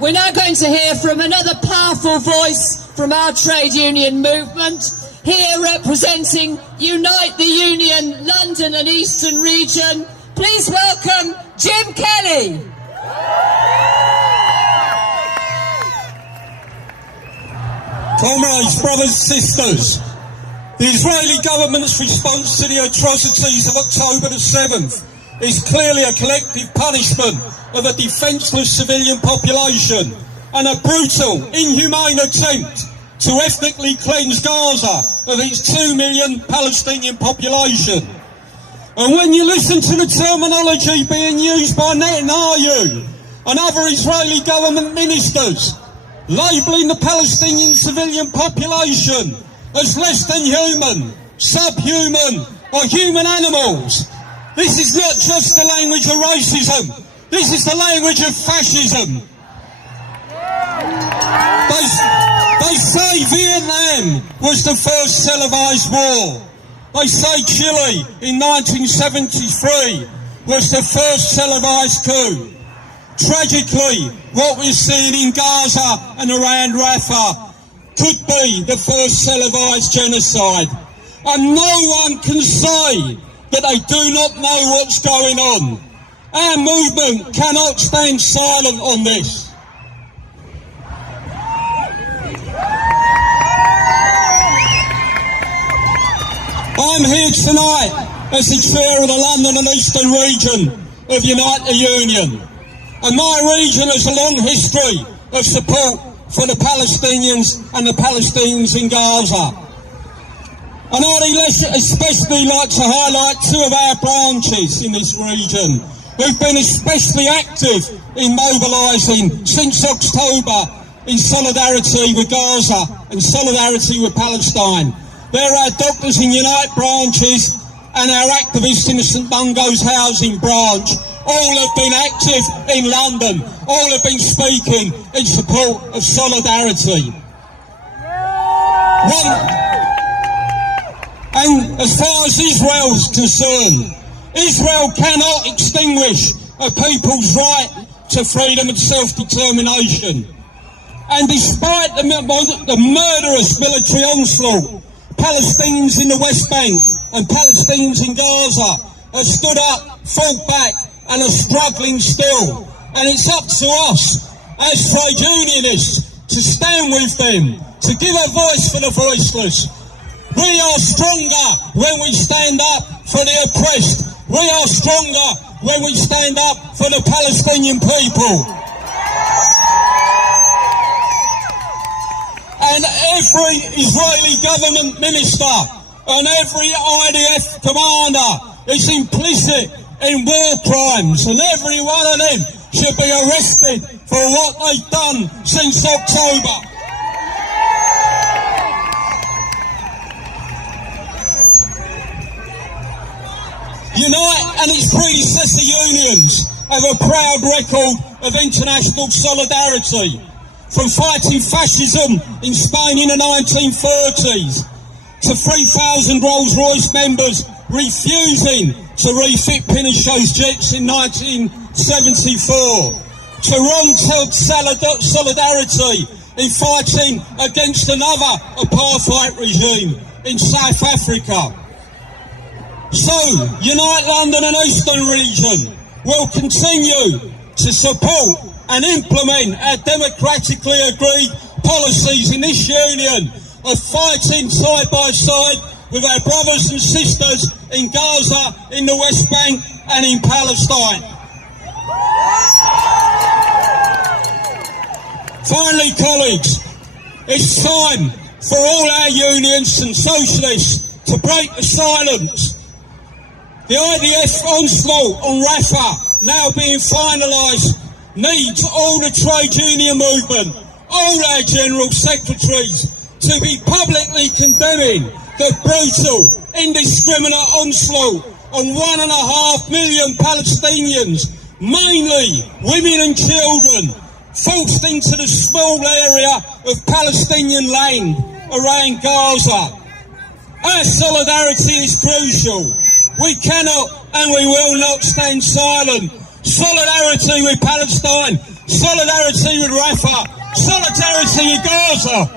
we're now going to hear from another powerful voice from our trade union movement, here representing Unite the Union London and Eastern Region. Please welcome Jim Kelly. Comrades, brothers, sisters, the Israeli government's response to the atrocities of October the 7th is clearly a collective punishment of a defenceless civilian population and a brutal, inhumane attempt to ethnically cleanse Gaza of its 2 million Palestinian population. And when you listen to the terminology being used by Netanyahu and other Israeli government ministers, labelling the Palestinian civilian population as less than human, subhuman or human animals, this is not just the language of racism, this is the language of fascism. They say Vietnam was the first televised war. They say Chile in 1973 was the first televised coup. Tragically, what we're seeing in Gaza and around Rafah could be the first televised genocide. And no one can say that they do not know what's going on. Our movement cannot stand silent on this. I'm here tonight as the chair of the London and Eastern Region of Unite the Union. And my region has a long history of support for the Palestinians and the Palestinians in Gaza. And I'd especially like to highlight two of our branches in this region who've been especially active in mobilising since October in solidarity with Gaza and solidarity with Palestine. They're our Doctors in Unite branches and our activists in the St Mungo's housing branch. All have been active in London. All have been speaking in support of solidarity. And as far as Israel is concerned, Israel cannot extinguish a people's right to freedom and self-determination. And despite the murderous military onslaught, Palestinians in the West Bank and Palestinians in Gaza have stood up, fought back, and are struggling still. And it's up to us as trade unionists to stand with them, to give a voice for the voiceless. We are stronger when we stand up for the oppressed. We are stronger when we stand up for the Palestinian people. And every Israeli government minister and every IDF commander is implicit in war crimes, and every one of them should be arrested for what they've done since October. Unite and its predecessor unions have a proud record of international solidarity, from fighting fascism in Spain in the 1930s to 3,000 Rolls-Royce members refusing to refit Pinochet's jets in 1974, to Ron solidarity in fighting against another apartheid regime in South Africa. So, Unite London and Eastern Region will continue to support and implement our democratically agreed policies in this union of fighting side by side with our brothers and sisters in Gaza, in the West Bank and in Palestine. Finally, colleagues, it's time for all our unions and socialists to break the silence. The IDF onslaught on Rafah, now being finalised, needs all the trade union movement, all our general secretaries, to be publicly condemning the brutal, indiscriminate onslaught on 1.5 million Palestinians, mainly women and children, forced into the small area of Palestinian land around Gaza. Our solidarity is crucial. We cannot and we will not stand silent. Solidarity with Palestine, solidarity with Rafah, solidarity with Gaza.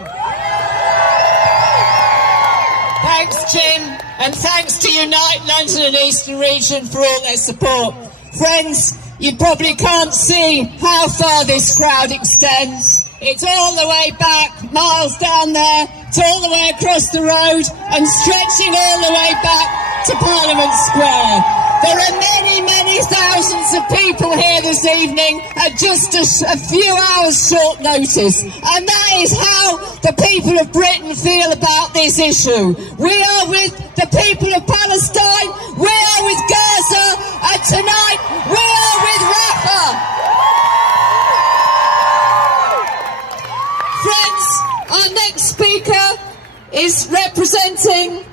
Thanks, Jim, and thanks to Unite London and Eastern Region for all their support. Friends, you probably can't see how far this crowd extends. It's all the way back, miles down there, it's all the way across the road and stretching all the way back to Parliament Square. There are many, many thousands of people here this evening at just a few hours short notice. And that is how the people of Britain feel about this issue. We are with the people of Palestine, we are with Gaza, and tonight we are with Rafah. Friends, our next speaker is representing